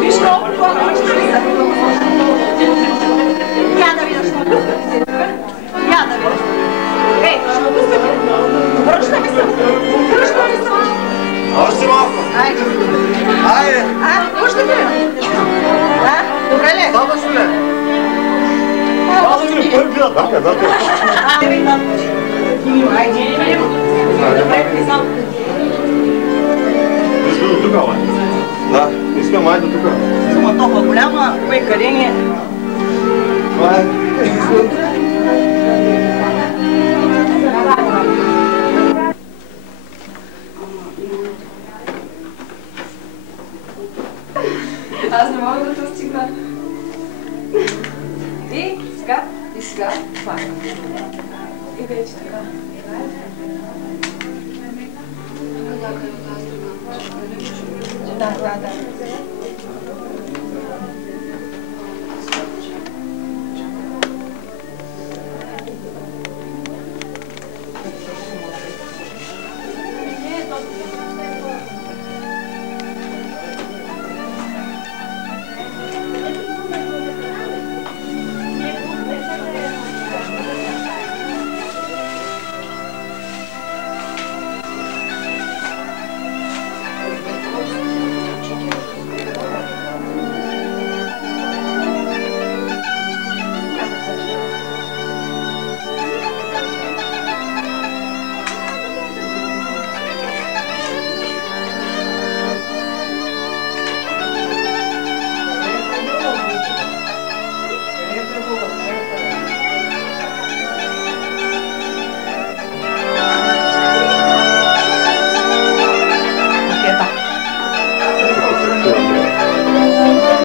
Виж колко хора още ли са. Я да видя, що ме спи. Я да видя. Ей, ще ме пускате. Връщаме се. Връщаме се. Още малко. Айде. Айде. Пущате ли? Добре ли? Става ли? Аз ли първи да така, да. Айде. Искаме до тук, ала? Да, искаме айде до тук. Сума толкова голяма, кое къде ни е? Това е. Аз не мога да те стигна. И сега, това е. И вече така. Да.